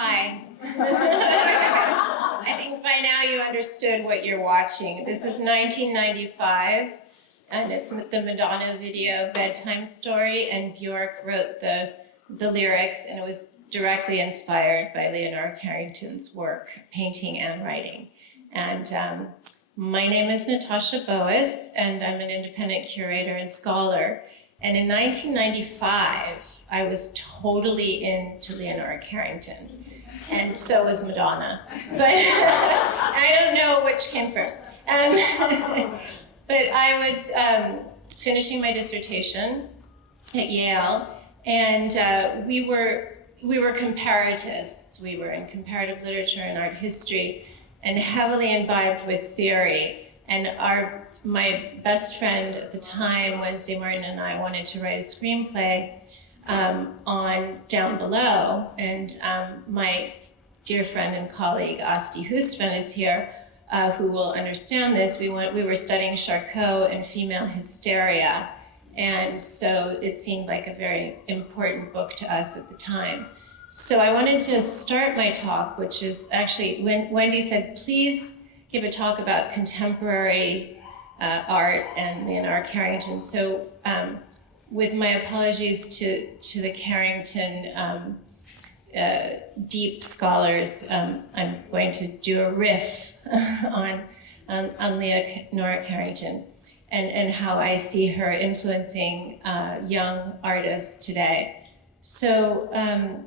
Hi. I think by now you understood what you're watching. This is 1995, and it's the Madonna video, Bedtime Story, and Bjork wrote the lyrics, and it was directly inspired by Leonora Carrington's work, painting and writing. And my name is Natasha Boas, and I'm an independent curator and scholar. And in 1995, I was totally into Leonora Carrington, and so was Madonna. But I don't know which came first. But I was finishing my dissertation at Yale, and we were comparatists. We were in comparative literature and art history, and heavily imbibed with theory. And my best friend at the time, Wednesday Martin, and I wanted to write a screenplay on Down Below. And my dear friend and colleague, Asti Hirschmann, is here, who will understand this. We were studying Charcot and female hysteria. And so it seemed like a very important book to us at the time. So I wanted to start my talk, which is actually, when Wendi said, please give a talk about contemporary art and Leonora Carrington. So with my apologies to the Carrington deep scholars, I'm going to do a riff on Leonora Carrington and how I see her influencing young artists today. So I'm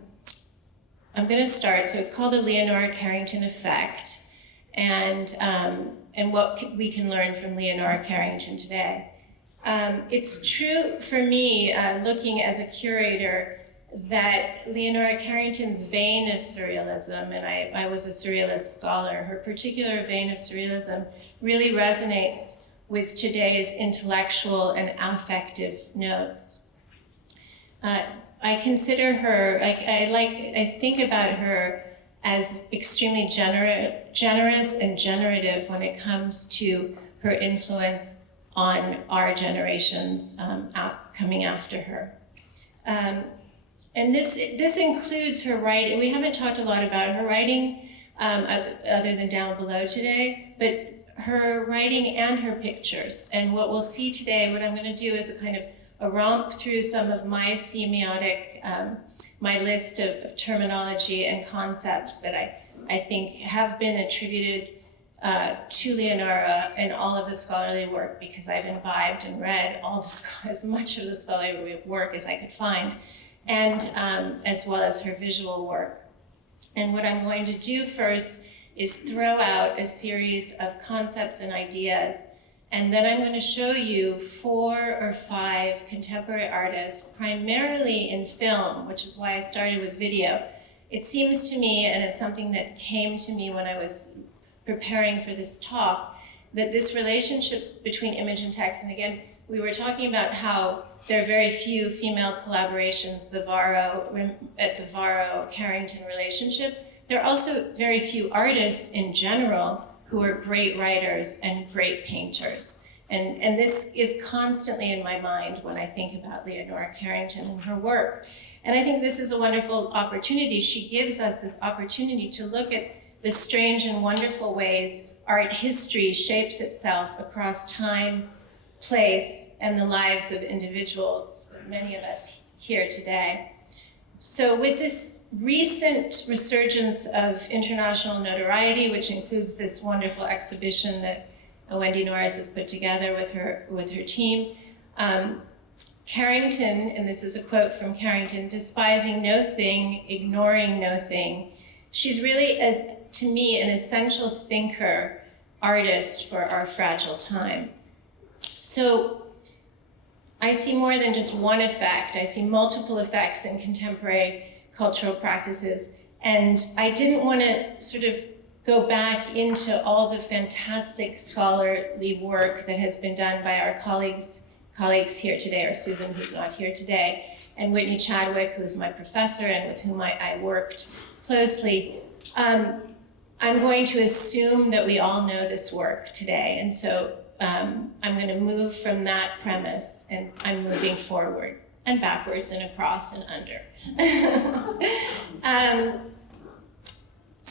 going to start. So it's called the Leonora Carrington Effect. And what we can learn from Leonora Carrington today. It's true for me, looking as a curator, that Leonora Carrington's vein of surrealism, and I was a surrealist scholar, her particular vein of surrealism really resonates with today's intellectual and affective notes. I consider her, I think about her as extremely generous and generative when it comes to her influence on our generations coming after her. And this includes her writing. We haven't talked a lot about her writing other than Down Below today, but her writing and her pictures. And what we'll see today, what I'm going to do is a kind of a romp through some of my semiotic, my list of terminology and concepts that I think have been attributed to Leonora in all of the scholarly work, because I've imbibed and read as much of the scholarly work as I could find, and as well as her visual work. And what I'm going to do first is throw out a series of concepts and ideas, and then I'm going to show you 4 or 5 contemporary artists, primarily in film, which is why I started with video. It seems to me, and it's something that came to me when I was preparing for this talk, that this relationship between image and text, and again, we were talking about how there are very few female collaborations, the Varro-Carrington relationship. There are also very few artists in general who are great writers and great painters. And this is constantly in my mind when I think about Leonora Carrington and her work. And I think this is a wonderful opportunity. She gives us this opportunity to look at the strange and wonderful ways art history shapes itself across time, place, and the lives of individuals, many of us here today. So with this recent resurgence of international notoriety, which includes this wonderful exhibition that Wendi Norris has put together with her team, Carrington, and this is a quote from Carrington, despising no thing, ignoring no thing. She's really, to me, an essential thinker, artist for our fragile time. So I see more than just one effect. I see multiple effects in contemporary cultural practices. And I didn't want to sort of go back into all the fantastic scholarly work that has been done by our colleagues here today, or Susan, who's not here today, and Whitney Chadwick, who's my professor and with whom I worked closely. I'm going to assume that we all know this work today. And so I'm going to move from that premise, and I'm moving forward and backwards and across and under.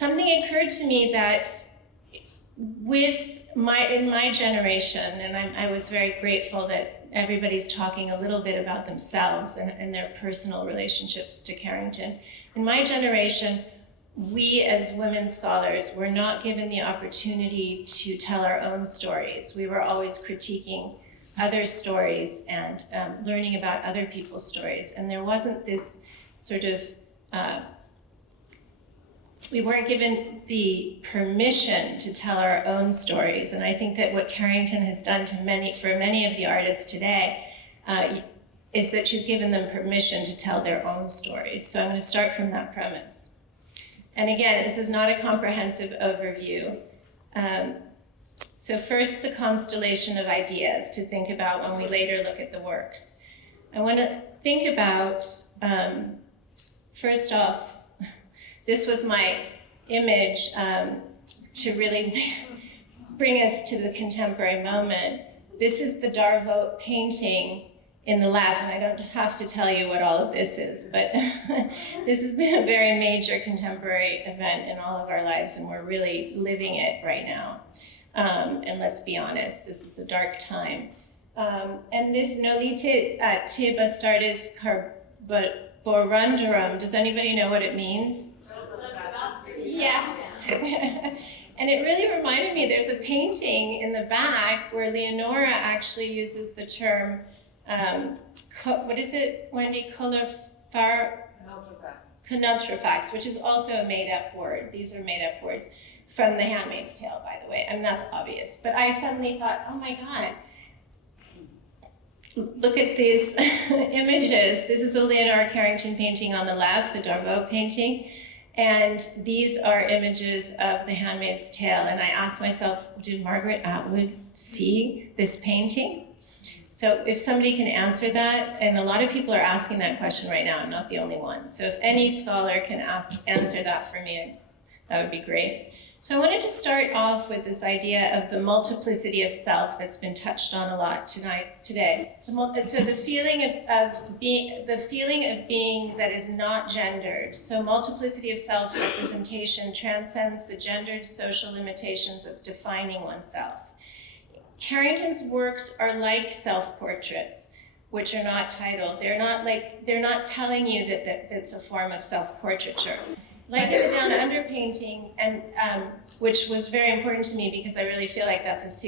something occurred to me that in my generation, and I was very grateful that everybody's talking a little bit about themselves and their personal relationships to Carrington. In my generation, we as women scholars were not given the opportunity to tell our own stories. We were always critiquing other stories and learning about other people's stories. And there wasn't this sort of, we weren't given the permission to tell our own stories. And I think that what Carrington has done for many of the artists today is that she's given them permission to tell their own stories. So I'm going to start from that premise. And again, this is not a comprehensive overview. So first, the constellation of ideas to think about when we later look at the works. I want to think about, first off, this was my image to really bring us to the contemporary moment. This is the Darvaux painting in the left, and I don't have to tell you what all of this is, but this has been a very major contemporary event in all of our lives, and we're really living it right now. And let's be honest, this is a dark time. And this Nolite te bastardes carborundorum, does anybody know what it means? Yes. And it really reminded me, there's a painting in the back where Leonora actually uses the term, what is it, Wendi? Canultrifax, which is also a made-up word. These are made-up words from The Handmaid's Tale, by the way, and that's obvious. But I suddenly thought, oh my God, look at these images. This is a Leonora Carrington painting on the left, the Darvaux painting, and these are images of The Handmaid's Tale. And I asked myself, did Margaret Atwood see this painting? So if somebody can answer that, and a lot of people are asking that question right now, I'm not the only one. So if any scholar can answer that for me, that would be great. So I wanted to start off with this idea of the multiplicity of self that's been touched on a lot today. So the feeling of being that is not gendered. So multiplicity of self representation transcends the gendered social limitations of defining oneself. Carrington's works are like self-portraits, which are not titled. They're not telling you that it's a form of self-portraiture. Like the Down Under painting, and which was very important to me because I really feel like that's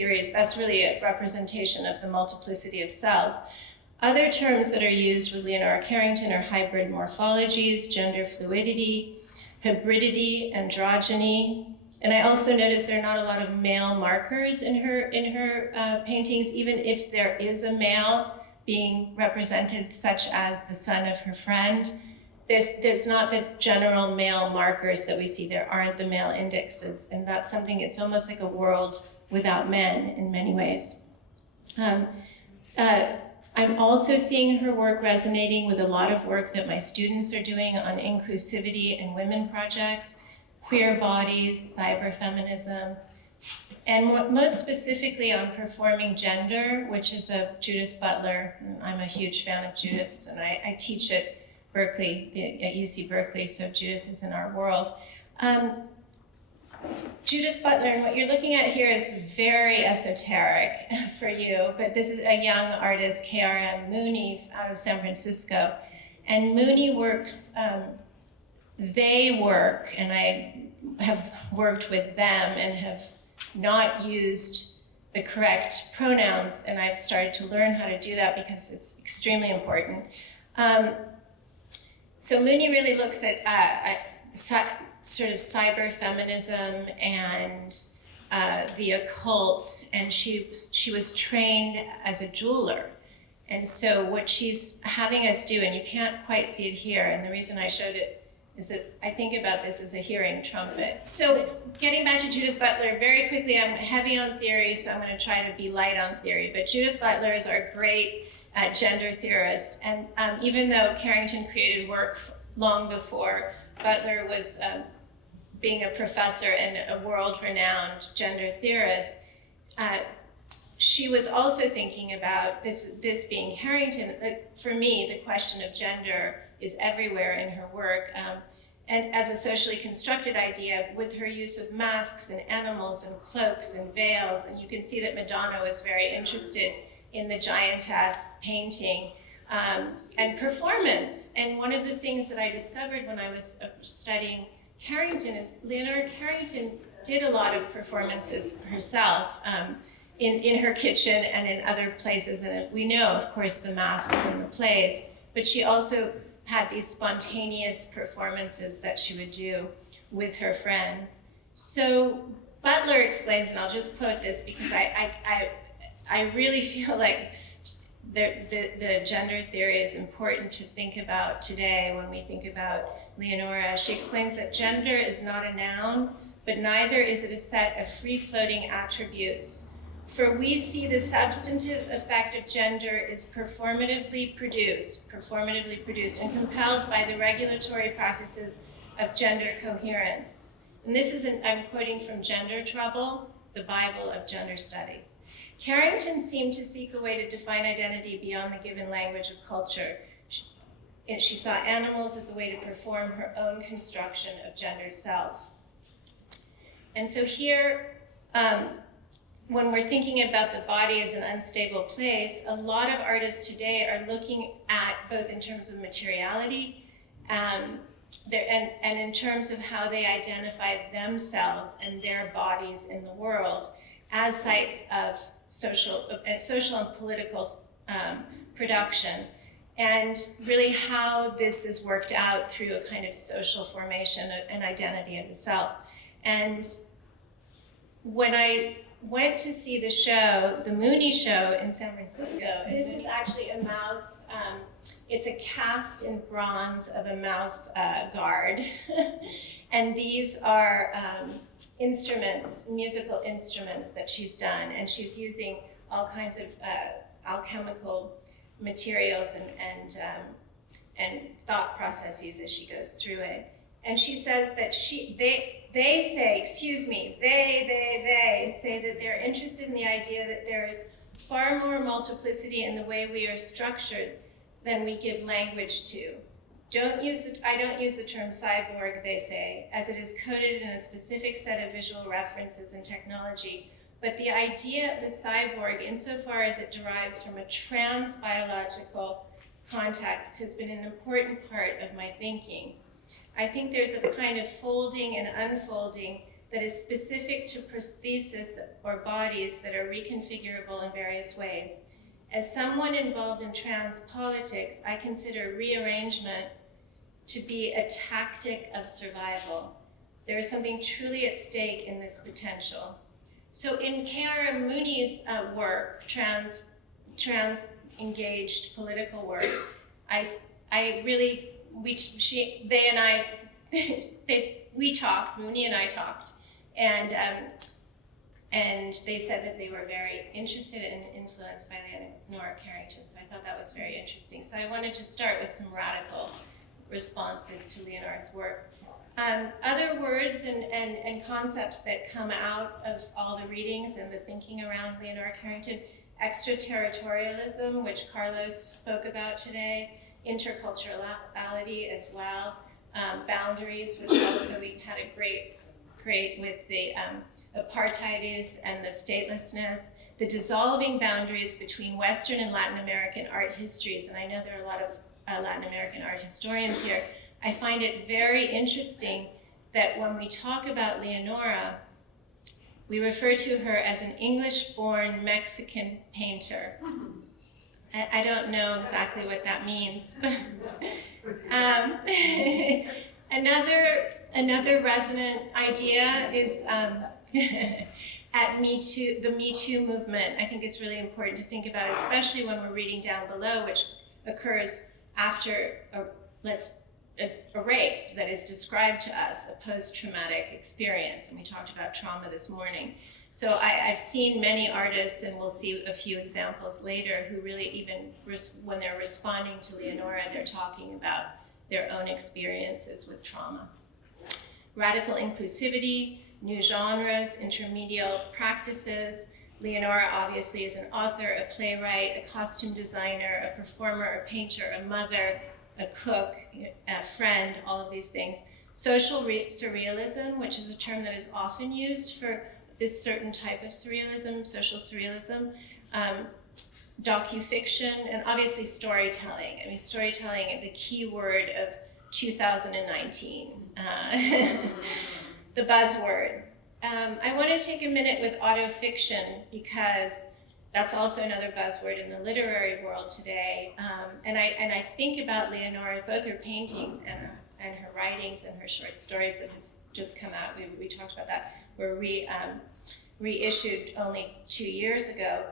really a representation of the multiplicity of self. Other terms that are used with Leonora Carrington are hybrid morphologies, gender fluidity, hybridity, androgyny. And I also noticed there are not a lot of male markers in her paintings, even if there is a male being represented, such as the son of her friend. There's not the general male markers that we see. There aren't the male indexes, and that's something, it's almost like a world without men in many ways. I'm also seeing her work resonating with a lot of work that my students are doing on inclusivity and women projects, queer bodies, cyberfeminism, and most specifically on performing gender, which is a Judith Butler, and I'm a huge fan of Judith's, and I teach at Berkeley, at UC Berkeley, so Judith is in our world. Judith Butler, and what you're looking at here is very esoteric for you, but this is a young artist, KRM Mooney, out of San Francisco. And Mooney works, they work, and I have worked with them and have not used the correct pronouns, and I've started to learn how to do that because it's extremely important. So Mooney really looks at sort of cyber-feminism and the occult, and she was trained as a jeweler. And so what she's having us do, and you can't quite see it here, and the reason I showed it is that I think about this as a hearing trumpet. So getting back to Judith Butler, very quickly, I'm heavy on theory, so I'm going to try to be light on theory. But Judith Butler is our great gender theorist. And even though Carrington created work long before, Butler was being a professor and a world-renowned gender theorist, she was also thinking about this being Carrington. For me, the question of gender is everywhere in her work. and as a socially constructed idea with her use of masks and animals and cloaks and veils. And you can see that Madonna was very interested in the giantess painting and performance. And one of the things that I discovered when I was studying Carrington is Leonora Carrington did a lot of performances herself in her kitchen and in other places. And we know, of course, the masks and the plays, but she also had these spontaneous performances that she would do with her friends. So Butler explains, and I'll just quote this because I really feel like the gender theory is important to think about today when we think about Leonora. She explains that gender is not a noun, but neither is it a set of free-floating attributes. For we see the substantive effect of gender is performatively produced and compelled by the regulatory practices of gender coherence. And this is, I'm quoting from Gender Trouble, the Bible of Gender Studies. Carrington seemed to seek a way to define identity beyond the given language of culture. She saw animals as a way to perform her own construction of gendered self. And so here, when we're thinking about the body as an unstable place, a lot of artists today are looking at, both in terms of materiality and in terms of how they identify themselves and their bodies in the world as sites of social and political production, and really how this is worked out through a kind of social formation and identity of the self. And when I went to see the show, the Mooney show in San Francisco, this is actually a mouth, it's a cast in bronze of a mouth guard. And these are instruments, musical instruments that she's done. And she's using all kinds of alchemical materials and thought processes as she goes through it. And she says that they say that they're interested in the idea that there is far more multiplicity in the way we are structured than we give language to. I don't use the term cyborg, they say, as it is coded in a specific set of visual references and technology, but the idea of the cyborg, insofar as it derives from a trans-biological context, has been an important part of my thinking. I think there's a kind of folding and unfolding that is specific to prosthesis or bodies that are reconfigurable in various ways. As someone involved in trans politics, I consider rearrangement to be a tactic of survival. There is something truly at stake in this potential. So in K.R. Mooney's work, trans engaged political work, we talked, Mooney and I talked, and they said that they were very interested and influenced by Leonora Carrington, so I thought that was very interesting. So I wanted to start with some radical responses to Leonora's work. Other words and concepts that come out of all the readings and the thinking around Leonora Carrington: extraterritorialism, which Carlos spoke about today, interculturality as well, boundaries, which also we had a great with the apartheid and the statelessness, the dissolving boundaries between Western and Latin American art histories, and I know there are a lot of Latin American art historians here. I find it very interesting that when we talk about Leonora, we refer to her as an English-born Mexican painter. I don't know exactly what that means, but another resonant idea is at the Me Too movement. I think it's really important to think about, especially when we're reading down below, which occurs after a rape that is described to us, a post-traumatic experience, and we talked about trauma this morning. So I've seen many artists, and we'll see a few examples later, who really even, when they're responding to Leonora, they're talking about their own experiences with trauma. Radical inclusivity, new genres, intermedial practices. Leonora obviously is an author, a playwright, a costume designer, a performer, a painter, a mother, a cook, a friend, all of these things. social surrealism, which is a term that is often used for this certain type of surrealism, social surrealism, docufiction, and obviously storytelling. I mean, storytelling, the key word of 2019, the buzzword. I want to take a minute with autofiction because that's also another buzzword in the literary world today. And I think about Leonora, both her paintings and her writings and her short stories that have just come out. We talked about that. Were reissued only 2 years ago.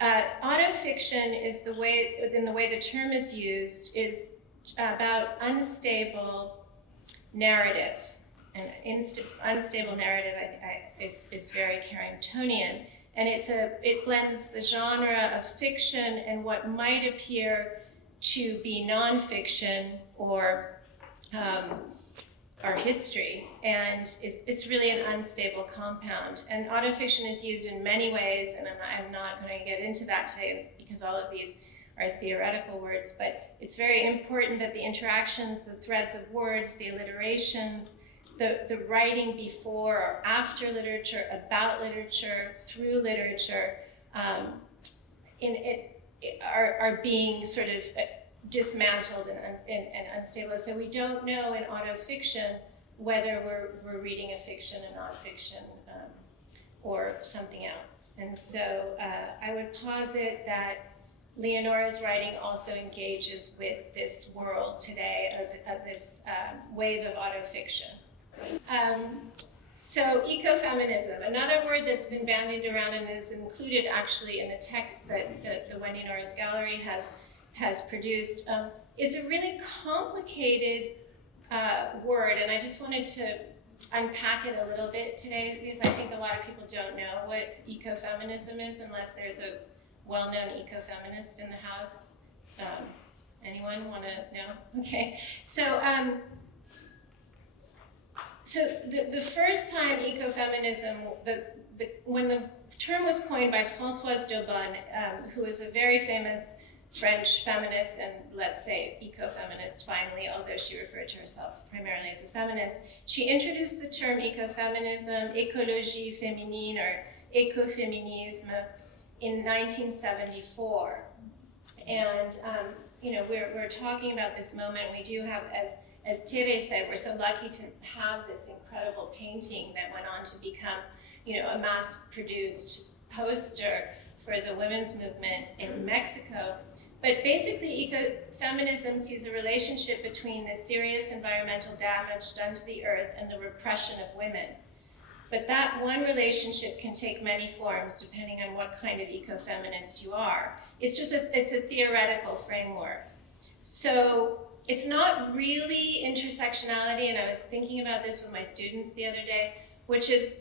Autofiction is the way the term is used, is about unstable narrative. And unstable narrative is very Carringtonian. And it blends the genre of fiction and what might appear to be nonfiction or history, and it's really an unstable compound. And autofiction is used in many ways, and I'm not going to get into that today because all of these are theoretical words, but it's very important that the interactions, the threads of words, the alliterations, the writing before or after literature, about literature, through literature, are being sort of dismantled and unstable. So we don't know in autofiction whether we're reading a fiction, a nonfiction, or something else. And so I would posit that Leonora's writing also engages with this world today of this wave of autofiction. So ecofeminism, another word that's been bandied around and is included actually in the text that the Wendi Norris Gallery has produced, is a really complicated word, and I just wanted to unpack it a little bit today because I think a lot of people don't know what ecofeminism is unless there's a well-known ecofeminist in the house. Anyone want to know? Okay, so the first time ecofeminism, when the term was coined by Françoise Daubonne, who is a very famous French feminist and, let's say, ecofeminist finally, although she referred to herself primarily as a feminist, she introduced the term ecofeminism, écologie féminine, or écoféminisme, in 1974. And we're talking about this moment. We do have, as Tere said, we're so lucky to have this incredible painting that went on to become, a mass-produced poster for the women's movement in Mexico. But basically, ecofeminism sees a relationship between the serious environmental damage done to the earth and the repression of women. But that one relationship can take many forms depending on what kind of ecofeminist you are. It's a theoretical framework. So it's not really intersectionality, and I was thinking about this with my students the other day, which is,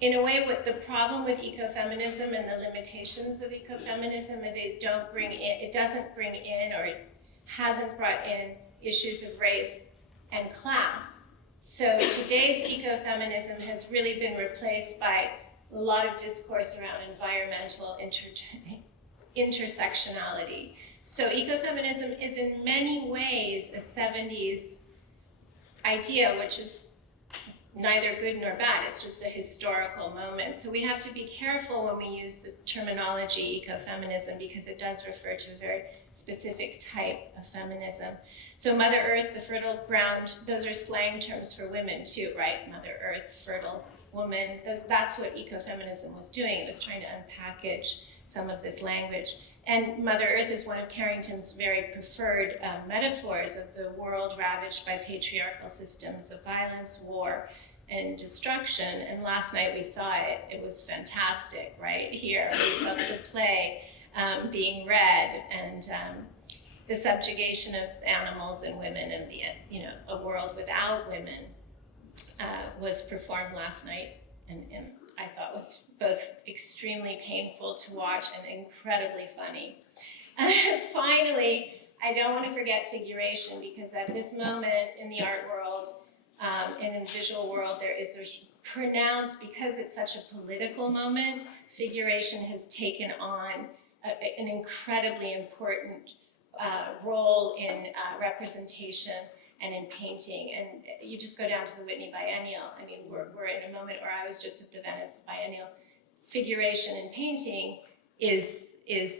in a way, what the problem with ecofeminism and the limitations of ecofeminism, it doesn't bring in, or it hasn't brought in, issues of race and class. So today's ecofeminism has really been replaced by a lot of discourse around environmental intersectionality. So ecofeminism is in many ways a 70s idea, which is neither good nor bad. It's just a historical moment. So we have to be careful when we use the terminology ecofeminism because it does refer to a very specific type of feminism. So Mother Earth, the fertile ground, those are slang terms for women too, right? Mother Earth, fertile woman. That's what ecofeminism was doing. It was trying to unpackage some of this language. And Mother Earth is one of Carrington's very preferred metaphors of the world ravaged by patriarchal systems of violence, war, and destruction. And last night we saw it. It was fantastic, right? Here we saw the play being read, and the subjugation of animals and women, and a world without women was performed last night, and I thought was both extremely painful to watch and incredibly funny. Finally, I don't want to forget figuration, because at this moment in the art world and in the visual world, there is a pronounced, because it's such a political moment, figuration has taken on an incredibly important role in representation and in painting. And you just go down to the Whitney Biennial. I mean, we're in a moment where I was just at the Venice Biennial. Figuration in painting is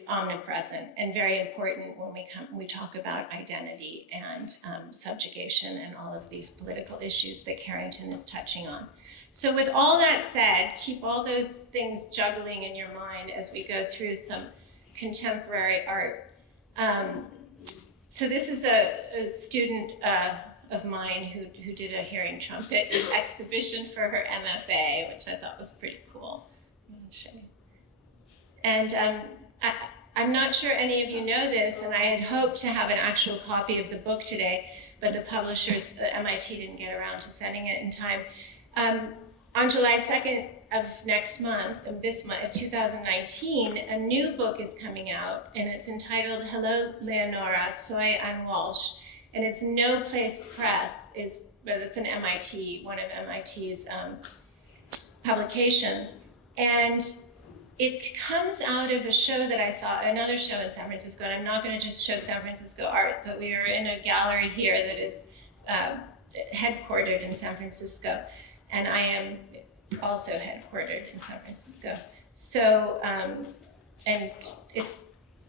omnipresent and very important when we talk about identity and subjugation and all of these political issues that Carrington is touching on. So with all that said, keep all those things juggling in your mind as we go through some contemporary art. So this is a student of mine who did a Hearing Trumpet exhibition for her MFA, which I thought was pretty cool. I'm going to show you. And I'm not sure any of you know this, and I had hoped to have an actual copy of the book today, but the publishers at MIT didn't get around to sending it in time. On July 2nd of next month, this month, 2019, a new book is coming out, and it's entitled Hello, Leonora, Soy I'm Walsh, and it's No Place Press. It's an MIT, one of MIT's publications, and it comes out of a show that I saw, another show in San Francisco, and I'm not going to just show San Francisco art, but we are in a gallery here that is headquartered in San Francisco, and I am also headquartered in San Francisco. So, and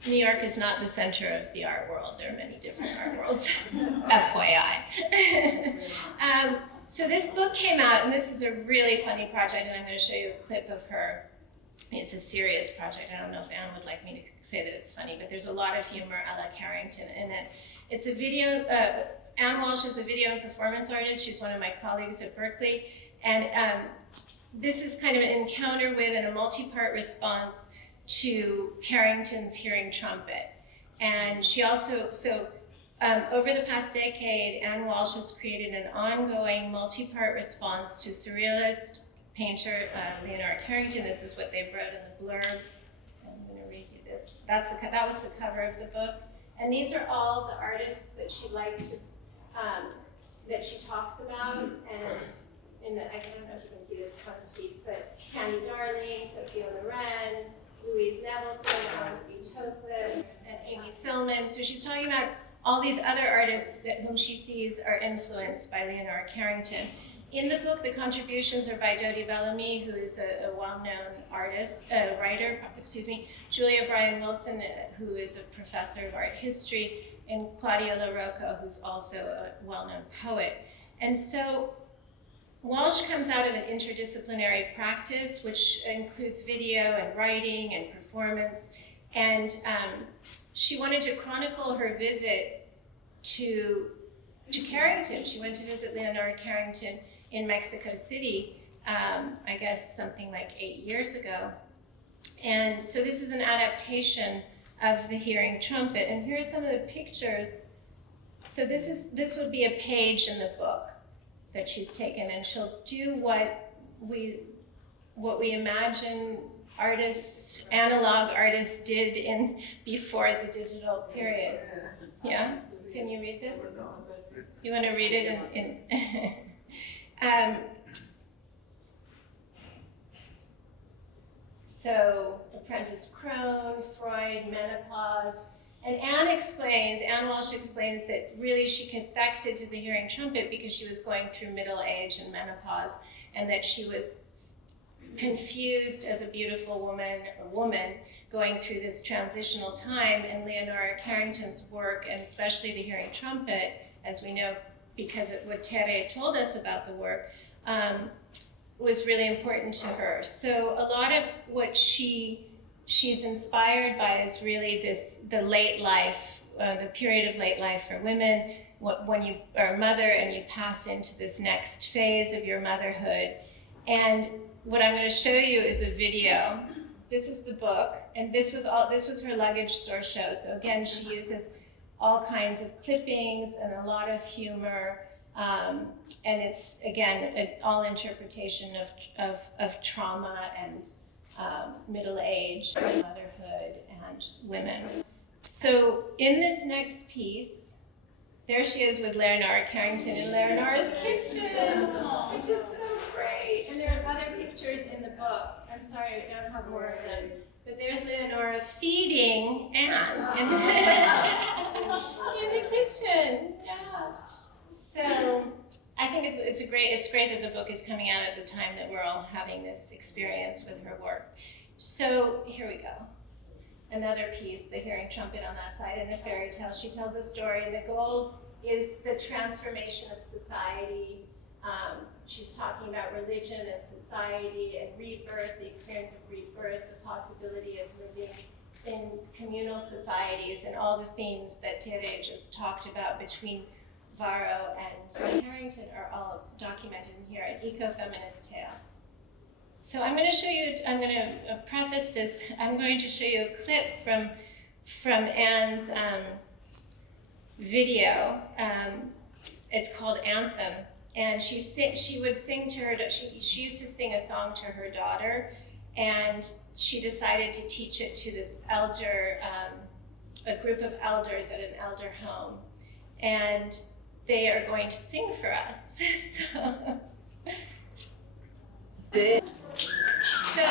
New York is not the center of the art world. There are many different art worlds, FYI. So this book came out, and this is a really funny project, and I'm going to show you a clip of her. It's a serious project. I don't know if Anne would like me to say that it's funny, but there's a lot of humor a la Carrington in it. It's a video, Anne Walsh is a video and performance artist. She's one of my colleagues at Berkeley. And this is kind of an encounter with and a multi-part response to Carrington's Hearing Trumpet. And she also, over the past decade, Anne Walsh has created an ongoing multi-part response to Surrealist painter Leonora Carrington. This is what they wrote in the blurb. I'm going to read you this. That was the cover of the book. And these are all the artists that she liked to, that she talks about. And I don't know if you can see this frontispiece, but Candy Darling, Sophia Loren, Louise Nevelson, Alice B. Toklas, and Amy Silman. So she's talking about all these other artists whom she sees are influenced by Leonora Carrington. In the book, the contributions are by Dodie Bellamy, who is a well-known writer, Julia Bryan-Wilson, who is a professor of art history, and Claudia LaRocca, who's also a well-known poet. And so Walsh comes out of an interdisciplinary practice, which includes video and writing and performance. And she wanted to chronicle her visit to Carrington. She went to visit Leonora Carrington in Mexico City, I guess something like 8 years ago. And so this is an adaptation of the Hearing Trumpet. And here are some of the pictures. So this would be a page in the book that she's taken, and she'll do what we imagine artists, analog artists did before the digital period. Yeah? Can you read this? You want to read it in so Apprentice Crone, Freud, menopause, and Anne Walsh explains that really she connected to the Hearing Trumpet because she was going through middle age and menopause, and that she was confused as a beautiful woman going through this transitional time. And Leonora Carrington's work, and especially the Hearing Trumpet, as we know because of what Tere told us about the work, was really important to her. So a lot of what she's inspired by is really the late life, the period of late life for women, when you are a mother and you pass into this next phase of your motherhood. And what I'm going to show you is a video. This is the book, and this was her luggage store show. So again, she uses all kinds of clippings and a lot of humor. And it's, again, all interpretation of trauma and middle age, motherhood, and women. So in this next piece, there she is with Leonora Carrington in Leonora's kitchen, which is so great. And there are other pictures in the book. I'm sorry, I don't have more of them. But there's Leonora feeding Anne in the kitchen. Yeah. So I think it's great that the book is coming out at the time that we're all having this experience with her work. So here we go. Another piece, the Hearing Trumpet on that side, and a fairy tale. She tells a story. The goal is the transformation of society. She's talking about religion and society and rebirth, the experience of rebirth, the possibility of living in communal societies, and all the themes that Tere just talked about between Varro and Carrington are all documented in here, an eco-feminist tale. So I'm going to show you, I'm going to preface this, I'm going to show you a clip from Anne's video. It's called Anthem. And she would sing to her, she used to sing a song to her daughter, and she decided to teach it to this elder, a group of elders at an elder home. And they are going to sing for us. So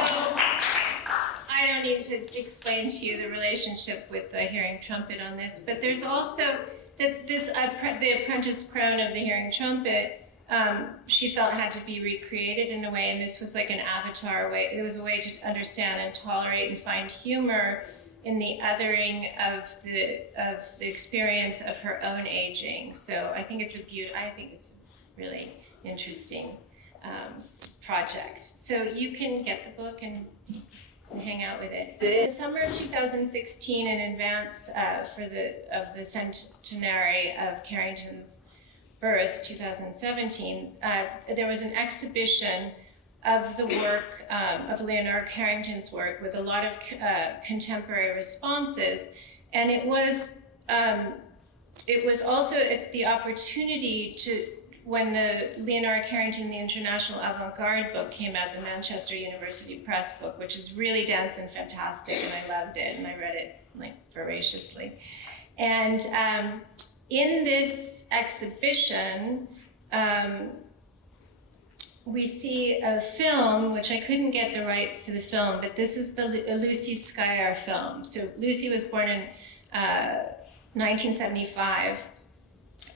I don't need to explain to you the relationship with the Hearing Trumpet on this, but there's also that the apprentice crone of the Hearing Trumpet, she felt had to be recreated in a way, and this was like an avatar way. It was a way to understand and tolerate and find humor in the othering of the experience of her own aging. So I think it's a really interesting project. So you can get the book and hang out with it. In the summer of 2016, in advance of the centenary of Carrington's birth, 2017, there was an exhibition of the work of Leonora Carrington's work with a lot of contemporary responses, and it was also the opportunity to, when the Leonora Carrington, the International Avant-Garde book came out, the Manchester University Press book, which is really dense and fantastic, and I loved it, and I read it like voraciously. And in this exhibition, we see a film, which I couldn't get the rights to the film, but this is the Lucy Skyar film. So Lucy was born in 1975,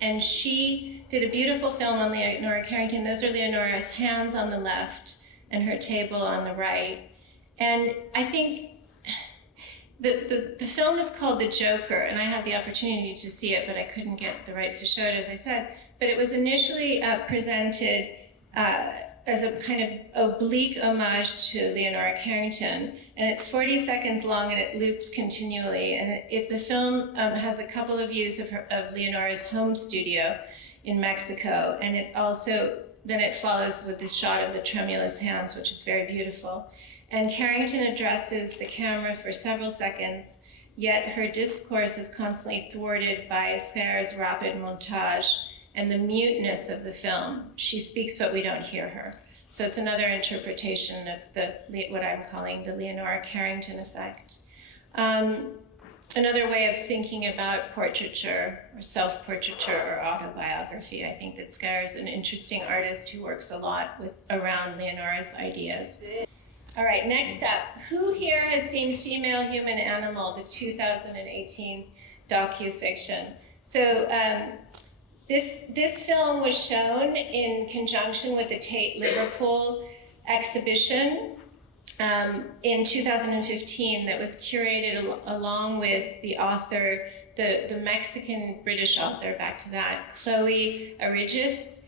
and she did a beautiful film on Leonora Carrington. Those are Leonora's hands on the left and her table on the right. And I think the film is called The Joker, and I had the opportunity to see it, but I couldn't get the rights to show it, as I said. But it was initially presented as a kind of oblique homage to Leonora Carrington, and it's 40 seconds long and it loops continually. And the film has a couple of views of Leonora's home studio in Mexico, and then it follows with this shot of the tremulous hands, which is very beautiful. And Carrington addresses the camera for several seconds, yet her discourse is constantly thwarted by Skyar's rapid montage and the muteness of the film. She speaks, but we don't hear her. So it's another interpretation of what I'm calling the Leonora Carrington effect. Another way of thinking about portraiture or self-portraiture or autobiography. I think that Skyar is an interesting artist who works a lot around Leonora's ideas. All right, next up, who here has seen Female Human Animal, the 2018 docu-fiction? So this film was shown in conjunction with the Tate Liverpool exhibition in 2015 that was curated along with the author, the Mexican-British author, back to that, Chloe Arigis.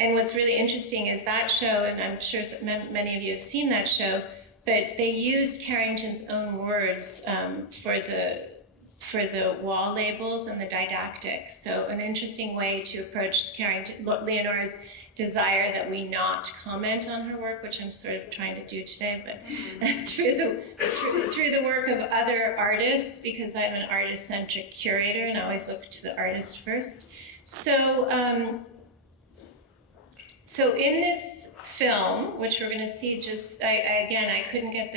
And what's really interesting is that show, and I'm sure many of you have seen that show, but they used Carrington's own words for the wall labels and the didactics. So an interesting way to approach Leonora's desire that we not comment on her work, which I'm sort of trying to do today, but through the work of other artists, because I'm an artist-centric curator and I always look to the artist first. So in this film, which we're going to see, I couldn't get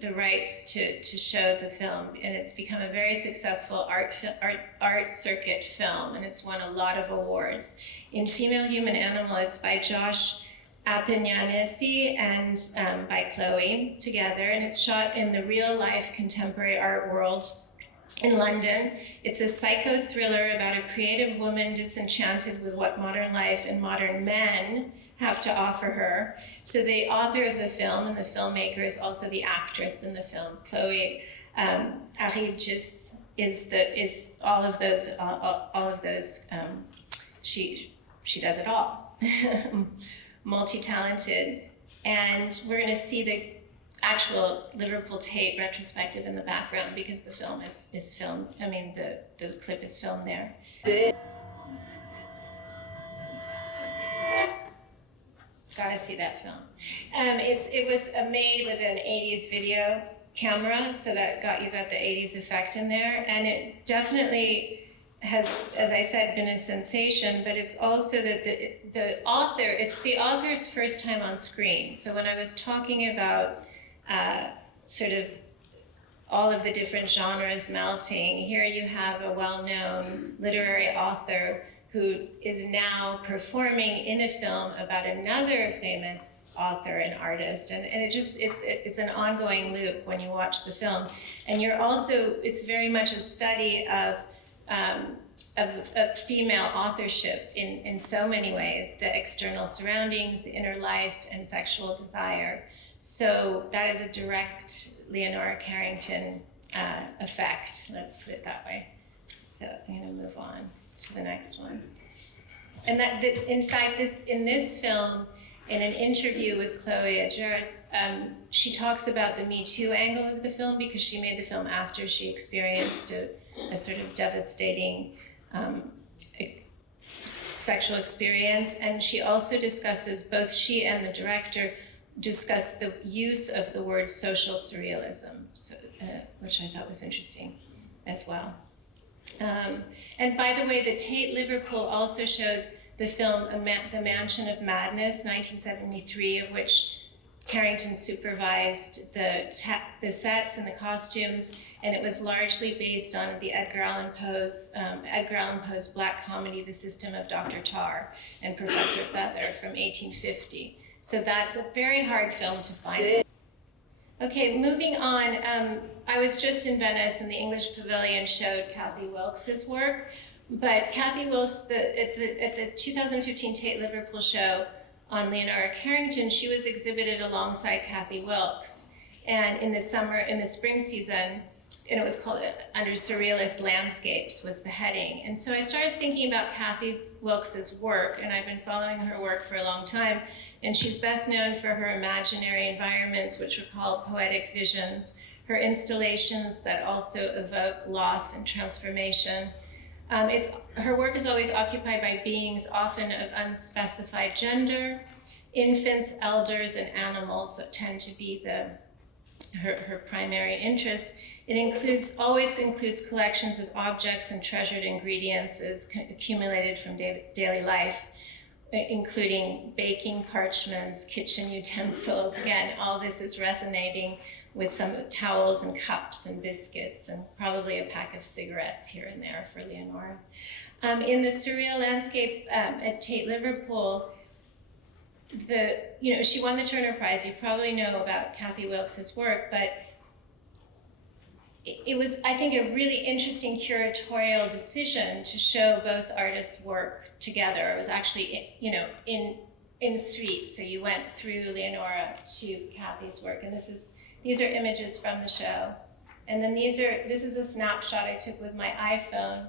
the rights to show the film, and it's become a very successful art circuit film, and it's won a lot of awards. In Female Human Animal, it's by Josh Appignanesi and by Chloe together, and it's shot in the real-life contemporary art world in London. It's a psycho thriller about a creative woman disenchanted with what modern life and modern men have to offer her. So the author of the film and the filmmaker is also the actress in the film. Chloe Arigis is all of those. She does it all. Multi-talented, and we're going to see the actual Liverpool Tate retrospective in the background because the film is filmed. I mean, the clip is filmed there. Gotta see that film. It was made with an 80s video camera, so that you got the 80s effect in there, and it definitely has, as I said, been a sensation, but it's also that it's the author's first time on screen. So when I was talking about sort of all of the different genres melting, here you have a well-known literary author who is now performing in a film about another famous author and artist, and it's an ongoing loop when you watch the film. And it's very much a study of female authorship in so many ways, the external surroundings, the inner life, and sexual desire. So that is a direct Leonora Carrington effect, let's put it that way. So I'm going to move on to the next one. And in fact, in this film, in an interview with Chloe Arigis, she talks about the Me Too angle of the film because she made the film after she experienced a sort of devastating sexual experience. And she also discusses, both she and the director discuss the use of the word social surrealism, which I thought was interesting as well. And by the way, the Tate Liverpool also showed the film The Mansion of Madness, 1973, of which Carrington supervised the sets and the costumes, and it was largely based on the Edgar Allan Poe's black comedy, The System of Dr. Tarr and Professor Feather from 1850. So that's a very hard film to find. Okay, moving on. I was just in Venice, and the English Pavilion showed Katy Wilkes' work. But Katy Wilkes, at the 2015 Tate Liverpool show on Leonora Carrington, she was exhibited alongside Katy Wilkes. And in the spring season, and it was called under Surrealist Landscapes was the heading. And so I started thinking about Katy Wilkes' work, and I've been following her work for a long time. And she's best known for her imaginary environments, which are called poetic visions, her installations that also evoke loss and transformation. Her work is always occupied by beings, often of unspecified gender. Infants, elders, and animals tend to be her primary interests. It always includes collections of objects and treasured ingredients accumulated from daily life, including baking parchments, kitchen utensils. Again, all this is resonating with some towels and cups and biscuits and probably a pack of cigarettes here and there for Leonora. In the surreal landscape at Tate Liverpool, she won the Turner Prize. You probably know about Katy Wilkes' work, but it was, I think, a really interesting curatorial decision to show both artists' work together. It was actually, in suite. So you went through Leonora to Katy's work, and these are images from the show. And then this is a snapshot I took with my iPhone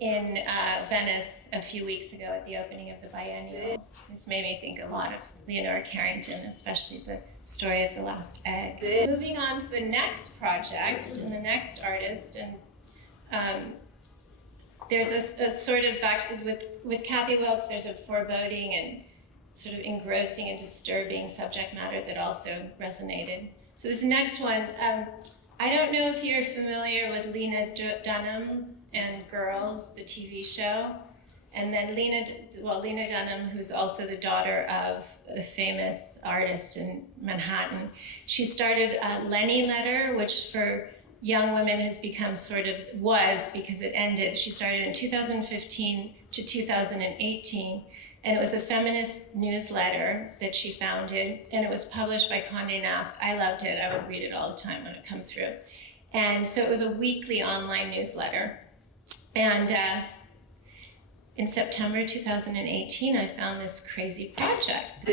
in Venice a few weeks ago at the opening of the biennial. It's made me think a lot of Leonora Carrington, especially the story of the last egg. Moving on to the next project and the next artist, and there's a sort of with Katy Wilkes, there's a foreboding and sort of engrossing and disturbing subject matter that also resonated. So this next one, I don't know if you're familiar with Lena Dunham and Girls, the TV show. And then Lena Dunham, who's also the daughter of a famous artist in Manhattan, she started Lenny Letter, which for young women has become because it ended. She started in 2015 to 2018, and it was a feminist newsletter that she founded, and it was published by Condé Nast. I loved it. I would read it all the time when it came through. And so it was a weekly online newsletter. And in September 2018, I found this crazy project,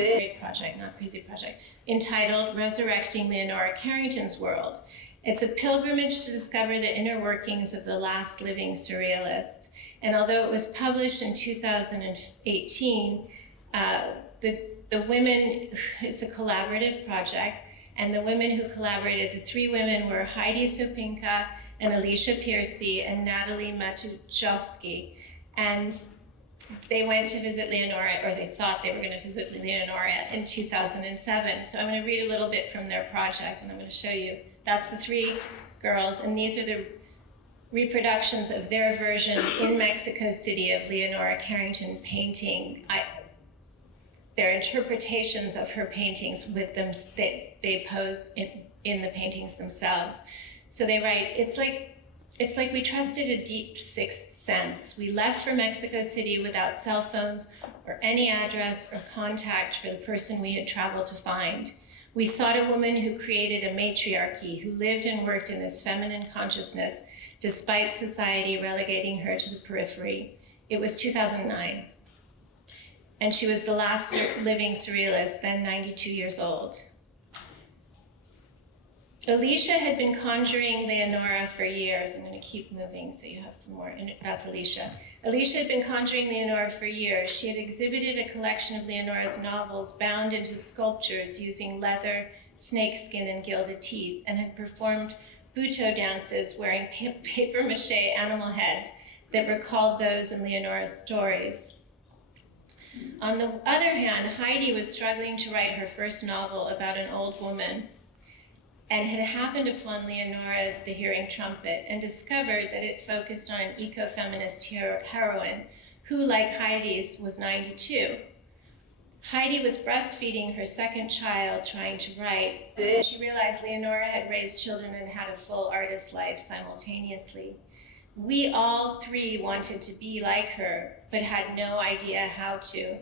entitled Resurrecting Leonora Carrington's World. It's a pilgrimage to discover the inner workings of the last living surrealist. And although it was published in 2018, the women, it's a collaborative project, and the women who collaborated, the three women were Heidi Sopinka and Alicia Piercy and Natalie Matuszewski. And they went to visit Leonora, or they thought they were going to visit Leonora in 2007. So I'm going to read a little bit from their project, and I'm going to show you. That's the three girls, and these are the reproductions of their version in Mexico City of Leonora Carrington painting. Their interpretations of her paintings with them, they pose in the paintings themselves. So they write, it's like we trusted a deep sixth sense. We left for Mexico City without cell phones or any address or contact for the person we had traveled to find. We sought a woman who created a matriarchy, who lived and worked in this feminine consciousness, despite society relegating her to the periphery. It was 2009. And she was the last living surrealist, then 92 years old. Alicia had been conjuring Leonora for years. I'm going to keep moving so you have some more. And that's Alicia. Alicia had been conjuring Leonora for years. She had exhibited a collection of Leonora's novels bound into sculptures using leather, snakeskin, and gilded teeth, and had performed buto dances wearing papier-mâché animal heads that recalled those in Leonora's stories. On the other hand, Heidi was struggling to write her first novel about an old woman and had happened upon Leonora's The Hearing Trumpet and discovered that it focused on an eco-feminist heroine who, like Heidi's, was 92. Heidi was breastfeeding her second child, trying to write. She realized Leonora had raised children and had a full artist life simultaneously. We all three wanted to be like her, but had no idea how to.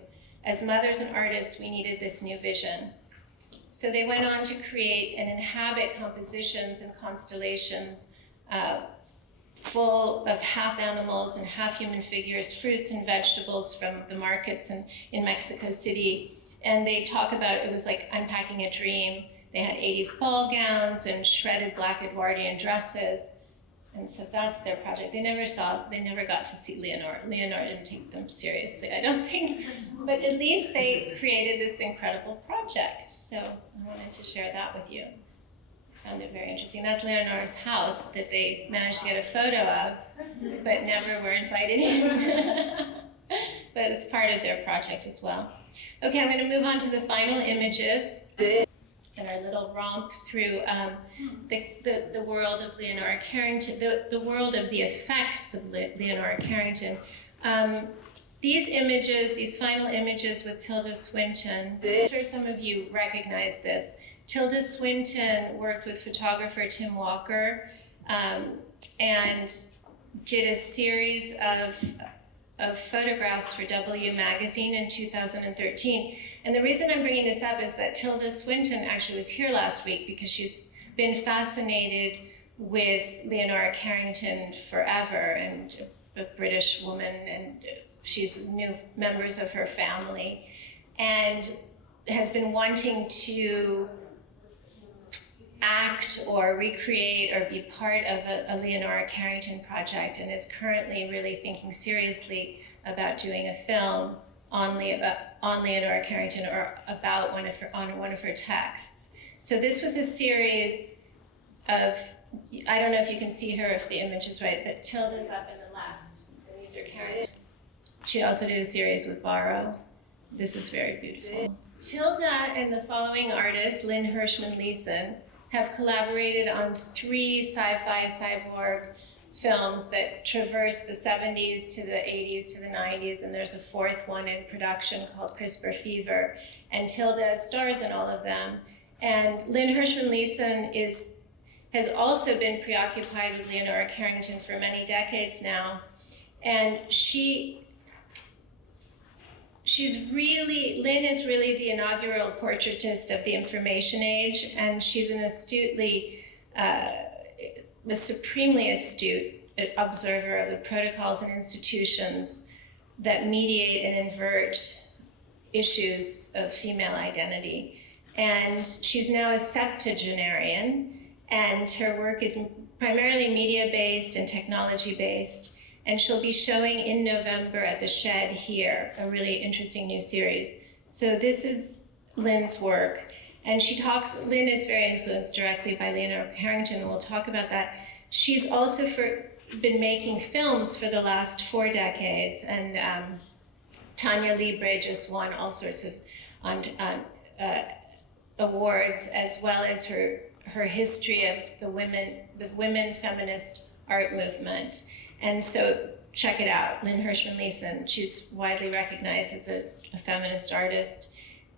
As mothers and artists, we needed this new vision. So they went on to create and inhabit compositions and constellations full of half animals and half human figures, fruits and vegetables from the markets in Mexico City. And they talk about it was like unpacking a dream. They had 80s ball gowns and shredded black Edwardian dresses. And so that's their project. They never got to see Leonora. Leonora didn't take them seriously, I don't think. But at least they created this incredible project. So I wanted to share that with you. I found it very interesting. That's Leonora's house that they managed to get a photo of, but never were invited in. But it's part of their project as well. Okay, I'm going to move on to the final images and our little romp through the world of Leonora Carrington, the world of the effects of Leonora Carrington. These images, these final images with Tilda Swinton, I'm sure some of you recognize this. Tilda Swinton worked with photographer Tim Walker and did a series of photographs for W Magazine in 2013. And the reason I'm bringing this up is that Tilda Swinton actually was here last week because she's been fascinated with Leonora Carrington forever, and a British woman, and she's knew members of her family, and has been wanting to act or recreate or be part of a Leonora Carrington project, and is currently really thinking seriously about doing a film on Leonora Carrington or about one of her texts. So this was a series of, I don't know if you can see her if the image is right, but Tilda's up in the left, and these are Carrington. She also did a series with Barrow. This is very beautiful. Tilda and the following artists, Lynn Hirschmann Leeson, have collaborated on 3 sci-fi cyborg films that traverse the 70s to the 80s to the 90s, and there's a 4th one in production called CRISPR Fever, and Tilda stars in all of them. And Lynn Hirschmann Leeson has also been preoccupied with Leonora Carrington for many decades now, and Lynn is really the inaugural portraitist of the information age, and she's an astutely was supremely astute observer of the protocols and institutions that mediate and invert issues of female identity. And she's now a septuagenarian, and her work is primarily media-based and technology-based. And she'll be showing in November at the Shed here, a really interesting new series. So this is Lynn's work. And she talks, Lynn is very influenced directly by Leonora Carrington, and we'll talk about that. She's also been making films for the last 4 decades, and Tanya Lee Bridges won all sorts of awards, as well as her history of the women feminist art movement. And so check it out, Lynn Hirschmann Leeson. She's widely recognized as a feminist artist.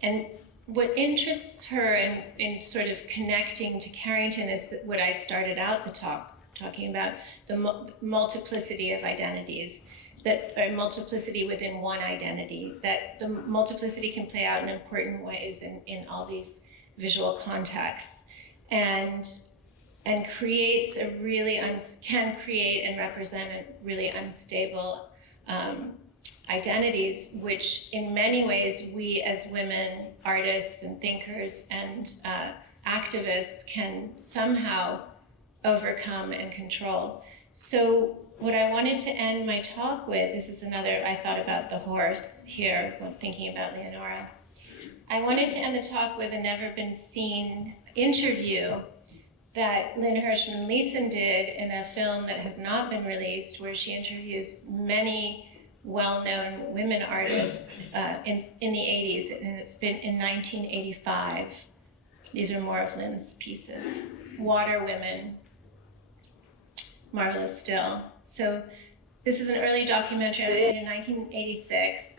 And what interests her in sort of connecting to Carrington is what I started out the talk talking about, the multiplicity of identities, that or multiplicity within one identity, that the multiplicity can play out in important ways in all these visual contexts, and creates a really can create and represent a really unstable identities, which in many ways we as women artists and thinkers and activists can somehow overcome and control. So what I wanted to end my talk with, this is another, I thought about the horse here when thinking about Leonora. I wanted to end the talk with a never been seen interview that Lynn Hirschmann Leeson did in a film that has not been released, where she interviews many well-known women artists in the 80s, and it's been in 1985. These are more of Lynn's pieces. Water Women, Marvelous Still. So this is an early documentary in 1986,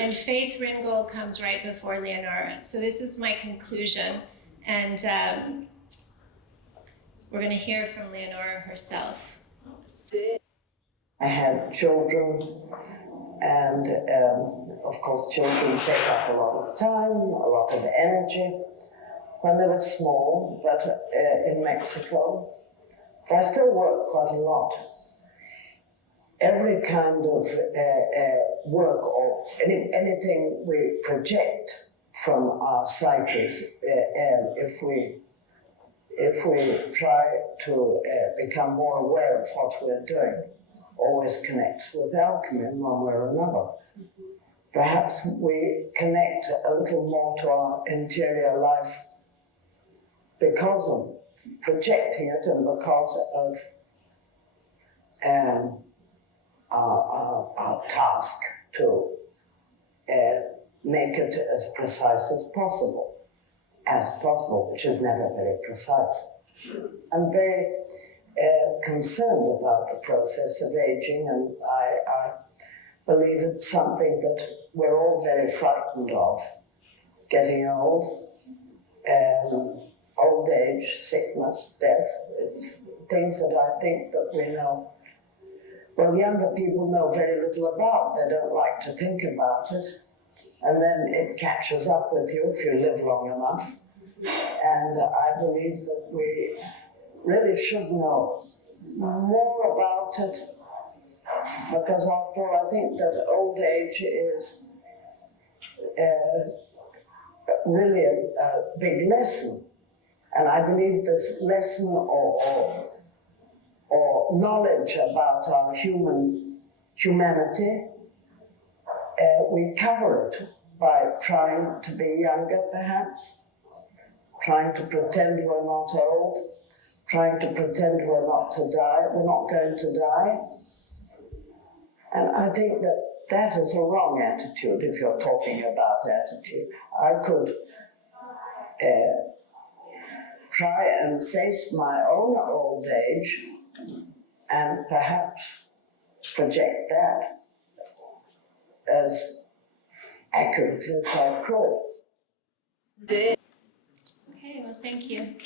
and Faith Ringgold comes right before Leonora. So this is my conclusion, and we're going to hear from Leonora herself. I had children, and of course children take up a lot of time, a lot of energy when they were small, but in Mexico. But I still work quite a lot. Every kind of work or anything we project from our psyches, if we try to become more aware of what we're doing, always connects with alchemy in one way or another. Perhaps we connect a little more to our interior life because of projecting it and because of our task to make it as precise as possible, which is never very precise. I'm very concerned about the process of aging, and I believe it's something that we're all very frightened of, getting old, old age, sickness, death. It's things that I think that we know, well, younger people know very little about. They don't like to think about it, and then it catches up with you if you live long enough. And I believe that we really should know more about it, because after all, I think that old age is really a big lesson. And I believe this lesson or knowledge about our humanity, we cover it by trying to be younger, perhaps, trying to pretend we're not old, trying to pretend we're not going to die. And I think that that is a wrong attitude if you're talking about attitude. I could try and face my own old age and perhaps project that as accurately as I could. Okay, well, thank you.